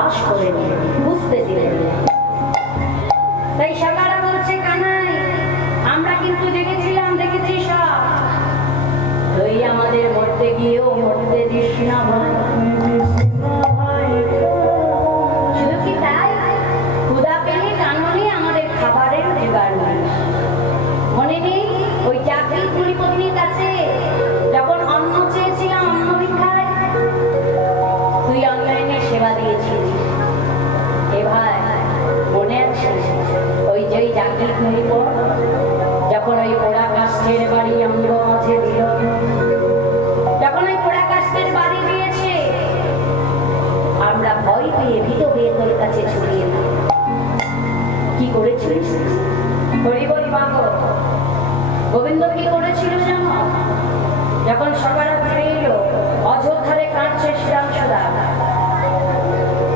বাস করেন বুঝতে দিলেন তাই সামারা বলছে, কানাই, আমরা কিন্তু দেখেছিলাম দেখেছি সব। তুই আমাদের মরতে গিয়েও মরতে দিস না হয়ে ভীত হয়ে তোর কাছে ছড়িয়ে না কি করেছিস হরি বলি মাগ গোবিন্দ কি করেছিল জানো? যখন সকালে ফিরে এলো অযোধ্যারে কাঁদছে শ্রীরাম সদা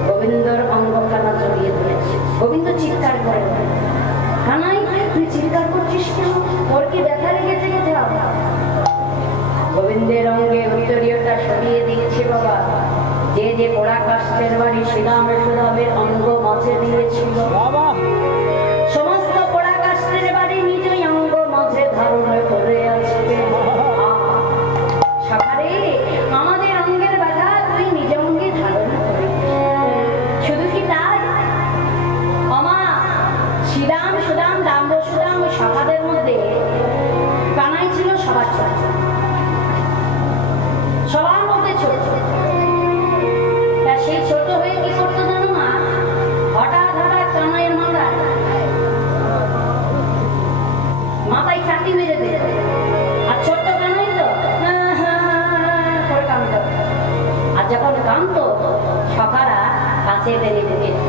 গোবিন্দর অঙ্গ কানা জড়িয়ে ধরেছে। গোবিন্দ চিৎকার করে কানাই তুই চিৎকার করছিস কেন? তোর কি ব্যথা লেগেছে কোথাও গোবিন্দের অঙ্গে উত্তরীয়টা সরিয়ে দিয়েছে বাবা। যে যে পোড়া কাষ্ঠের বাড়ি সেটা আমরা অঙ্গ মাছে দিয়েছিল। 7 11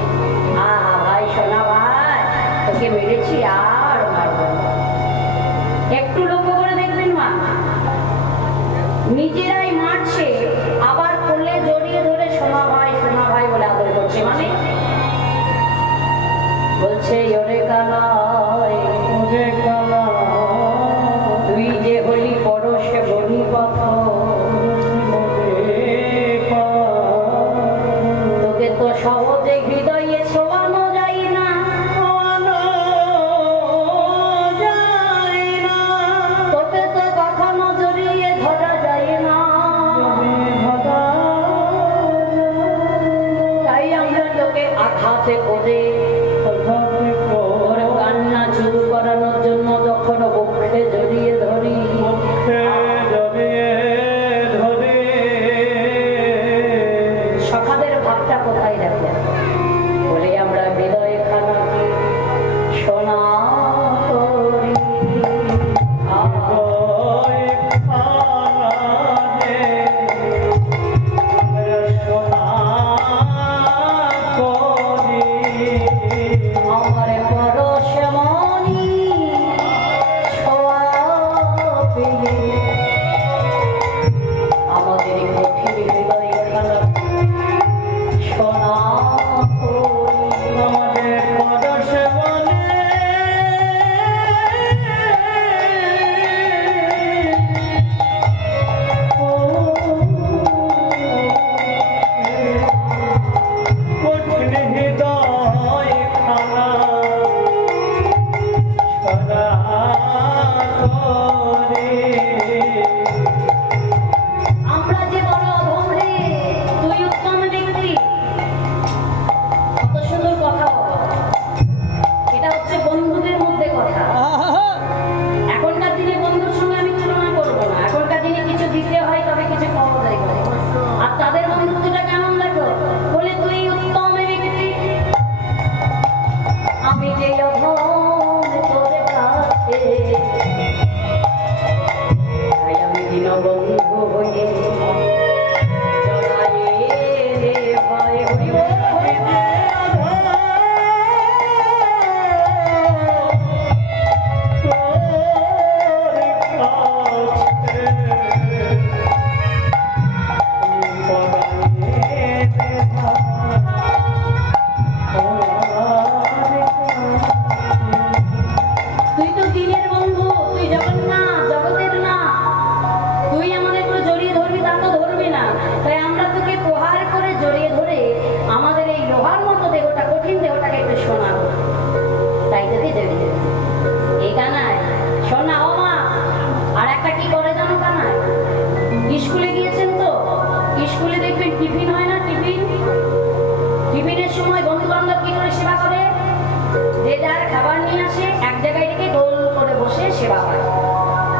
খাবার নিয়ে আসে, এক জায়গায় রেখে গোল করে বসে সেবা করে।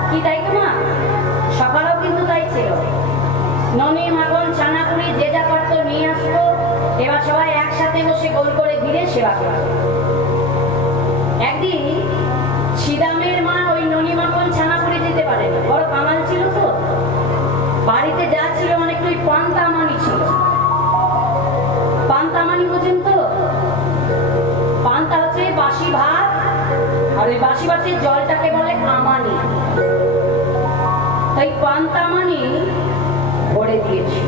কি তাই তো মা? সকালেও কিন্তু তাই ছিল। ননি মাখন চানাপুরি যে যা পারতো নিয়ে আসতো। এবার সবাই একসাথে বসে গোল করে ঘিরে সেবা করে। একদিন সিদামের মা ওই ননি মাখন ছানাপুরি দিতে পারেন। বড় কামাল ছিল তো। বাড়িতে আর বাসি ভাতের জলটাকে বলে আমানি তাই পান্তামানি ভরে দিয়েছি।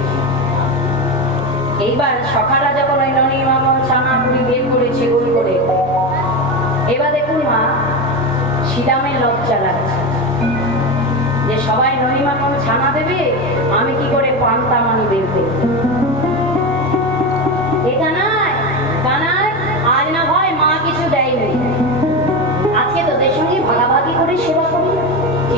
এইবার সকালরা যখন ওই ননি মামন ছানাপুরি বের করেছে গোল করে, এবার দেখুন মা সিদামের লজ্জা লাগছে। যে সবাই ননি মাখন ছানা দেবে, আমি কি করে পান্তামানি বের করব? এ কানাই কানাই আজ না ভয় মা কিছু দেয়নি।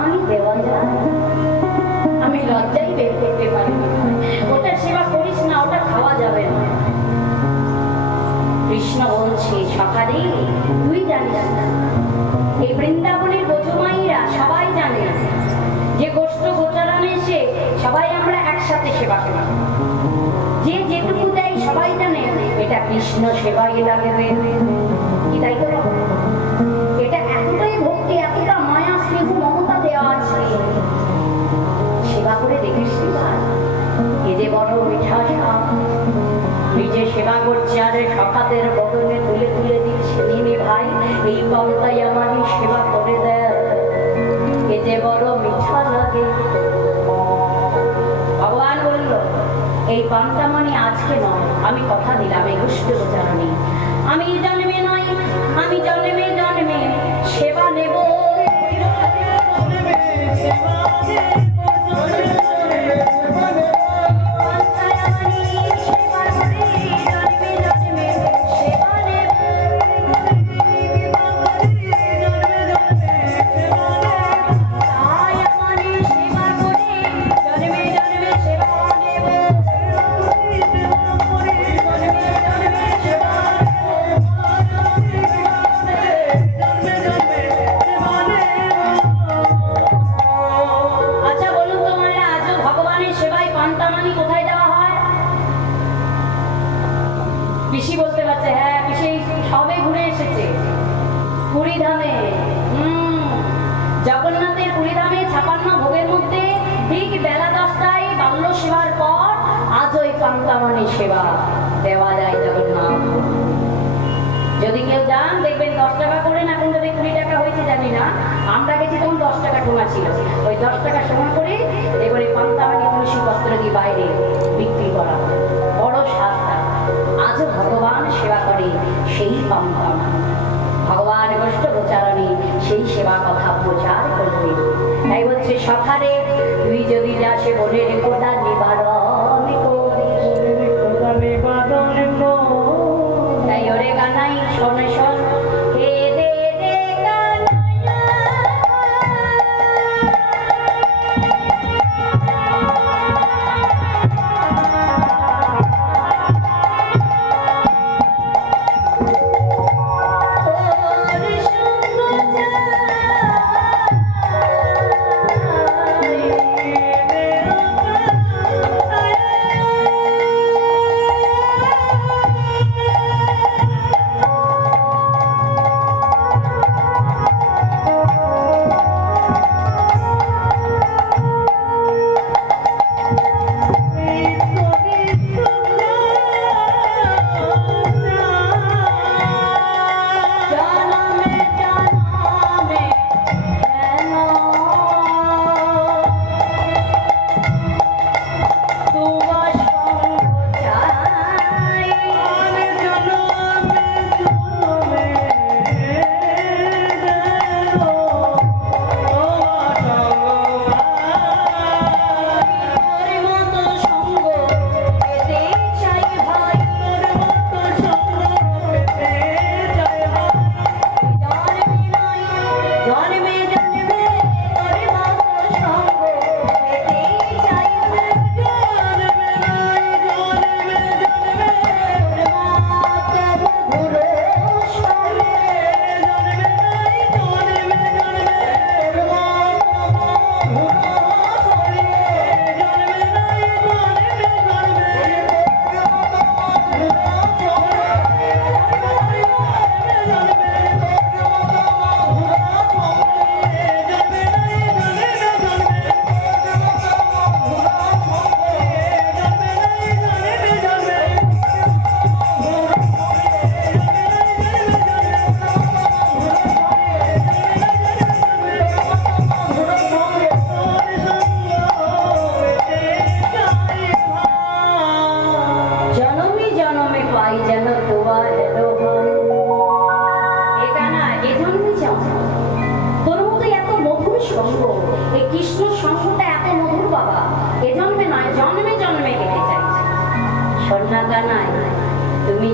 পান্তামানি দেওয়া যায় আমি লজ্জাই বের করতে পারি ওটা সেবা করিস না, ওটা খাওয়া যাবে না। কৃষ্ণ বলছে, সকালে তুই জানিস না। এই বৃন্দাবনের গোজমাইরা সবাই জানে যে গোষ্ঠ গোচারণে এসে সবাই আমরা একসাথে সেবা করি। যে যেটুকু দেয় সবাই জানে, এটা কৃষ্ণ সেবাই লাগবে তাই তো করছে আর সকাতের বদলে তুলে তুলে দিচ্ছে নিমি ভাই। এই পান্তাই আমারই সেবা করে দেয়। এতে বড় মিঠা লাগে। ভগবান বলল, এই পান্তামানি আজকে নয়। আমি কথা দিলাম, এই গোষ্ঠ নেই আমি জন্মে ছিল। ওই দশ টাকা সময় করে এবারে পান্তামানি তুলসী পত্র দিয়ে বাইরে বিক্রি করা বড় সাতটা। আজও ভগবান সেবা করে সেই পান্তা। ভগবান কষ্ট প্রচারণে সেই সেবা কথা প্রচার করবে। তাই বলছে, সকালে তুই যদি যাসে বলে রেকর্ডার নিবারণ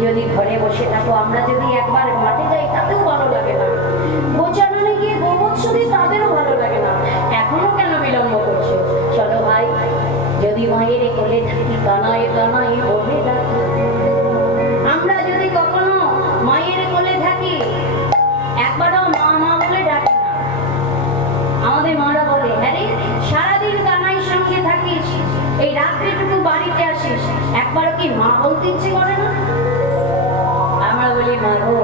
যদি ঘরে বসে থাকো, আমরা যদি একবার মাঠে যাই, তাতেও ভালো লাগে না। গোচারণে গিয়ে গোবৎস দিই তাদেরও চলো ভাই, যদি মায়ের কোলে থাকি, কানায় কানায় বলে ডাকি কি মা বলতে ইচ্ছে করে না? আমরা বলি মা গো,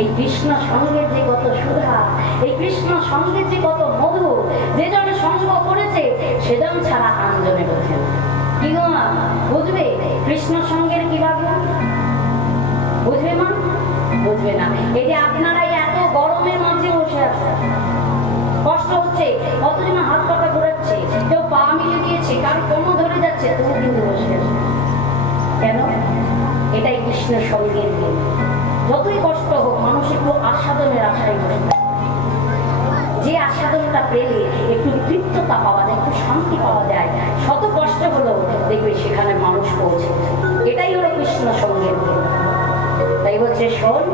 এই কৃষ্ণ সঙ্গের যে কত সুধা, এই কৃষ্ণ সঙ্গের যে কত মধু, যে জন সঙ্গ করেছে সেজন ছাড়া আঞ্জনে বোঝে কি গো মা, বুঝবে কৃষ্ণ সঙ্গের কি ভাবনা? বুঝবে মা? বুঝবে না। এই যে আপনারাই এত গরমের মাঝে বসে আছেন, কষ্ট হচ্ছে, কতজন হাত পাটা ঘোরাচ্ছে, কেউ পা মিলে দিয়েছে, কারও কোনো ধরে যাচ্ছে তুমি কিন্তু বসে আছো কেন? এটাই কৃষ্ণের সঙ্গের দিন যতই কষ্ট হোক, মানুষ একটু আস্বাদনের আশায় বসে যে আস্বাদনটা পেলে একটু তৃপ্ততা পাওয়া যায়, একটু শান্তি পাওয়া যায়, শত কষ্ট হলো দেখবে সেখানে মানুষ পৌঁছে এটাই হলো কৃষ্ণ সঙ্গের দিন তাই বলছে, শোন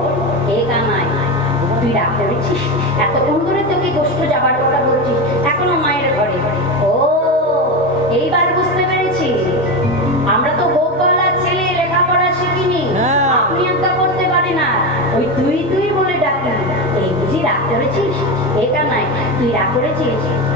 এ কানাই তুই রাগ করেছিস? এতক্ষণ ধরে তোকে গোষ্ঠ যাবার কথা বলছিস? এখনও মায়ের ঘরে? ও, এইবার বুঝতে পেরেছি রাগ করেছিস? এটা নয় তুই রাগ করেছিস?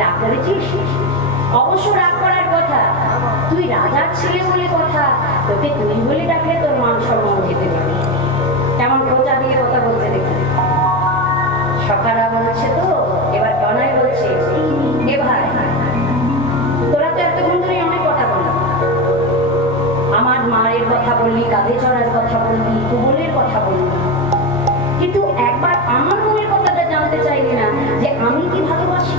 রাগ করেছিস? অবশ্য রাগ করার কথা। তুই রাজার ছেলে বলে কথা। তোকে তুই বলে ডাকলে তোর মান সম্মান যেতে পারে। কেমন খোঁচা দিয়ে কথা বলতে দেখি। সকারা বলছে তো, এবার অনয় বলছে এ ভাই, তোরা তো এতক্ষণ ধরে অনেক কথা বললাম। আমার মায়ের কথা বললি, কাঁধে চড়ার কথা বললি কুমলের কথা বললি। কিন্তু একবার আমার মনের কথাটা জানতে চাইলি না যে আমি কি ভালোবাসি?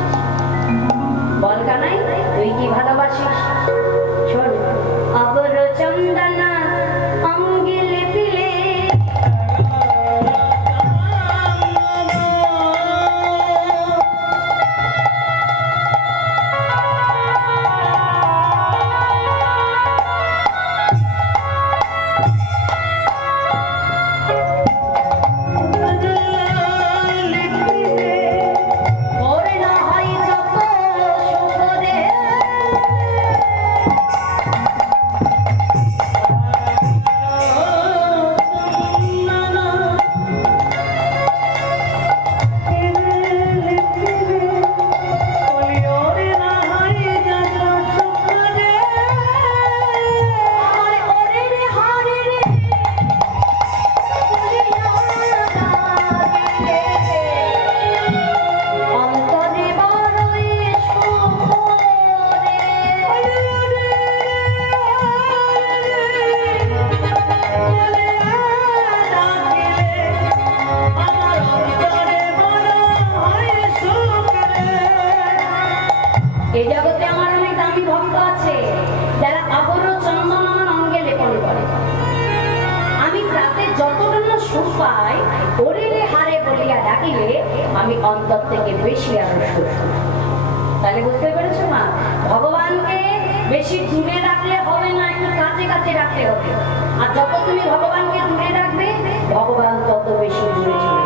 ডাকিলে আমি অন্তর থেকে বেশি সুখ তাহলে বুঝতে পেরেছ মা? ভগবানকে বেশি দূরে রাখলে হবে না, একটু কাছে কাছে রাখতে হবে। আর যত তুমি ভগবানকে দূরে রাখবে, ভগবান তত বেশি দূরে চলে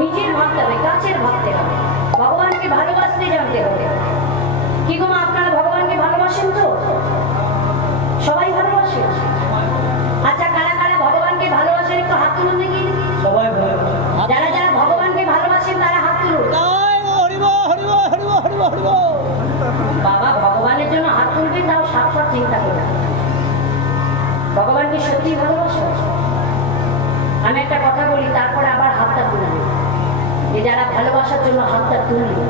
নিজের ভাবতে হবে, কাছের ভাবতে হবে। ভগবানকে ভালোবাসতে জানতে হবে। কি গো মা, আপনারা ভগবানকে ভালোবাসেন তো? ভগবানকে সত্যি ভালোবাসো? আমি একটা কথা বলি, তারপরে আবার হাতটা তুলে যে যারা ভালোবাসার জন্য হাতটা তুলবে।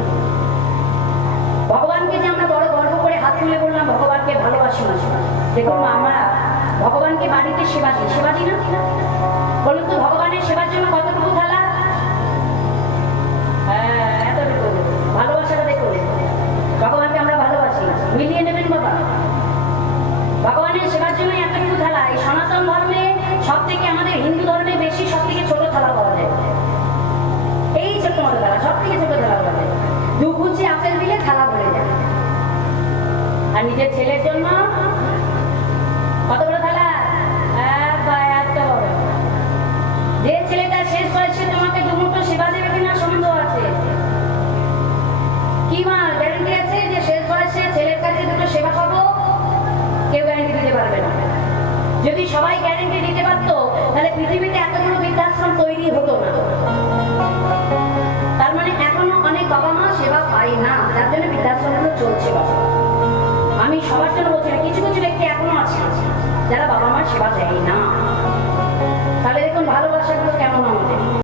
ভগবানকে যে আমরা বড় গর্ব করে হাত তুলে বললাম, ভগবানকে ভালোবাসি না দেখুন আমরা ভগবানকে বাড়িতে সেবা দিই সেবা দিই না? বলুন তো, ভগবানের সেবার জন্য সব থেকে আমাদের হিন্দু ধর্মে বেশি সব থেকে ছোট থালা পাওয়া যায়। এই ছোট মতো থালা সব থেকে ছোট থালা পাওয়া যায়। দু কুচি আপেল দিলে থালা ভরে যায়। আর নিজের ছেলের জন্য কত বড় থালা? যে ছেলেটা শেষ করেছে তোমাকে সেবা দেবে আছে? কি গ্যারেন্টি আছে যে শেষ বয়সে ছেলের কাছে দুটো সেবা পাবো? কেউ গ্যারেন্টি দিতে পারবে না। যদি সবাই গ্যারেন্টি দিতে পারতো এত পৃথিবীতে এতগুলো বৃদ্ধাশ্রম তৈরি হতো না। তার মানে এখনও অনেক বাবা মা সেবা পায় না, তার জন্য বৃদ্ধাশ্রমগুলো চলছে আমি সবার জন্য বলছি না, কিছু কিছু ব্যক্তি এখনও আছে যারা বাবা মার সেবা দেয় না। তাহলে দেখুন, ভালোবাসাগুলো কেমন আমাদের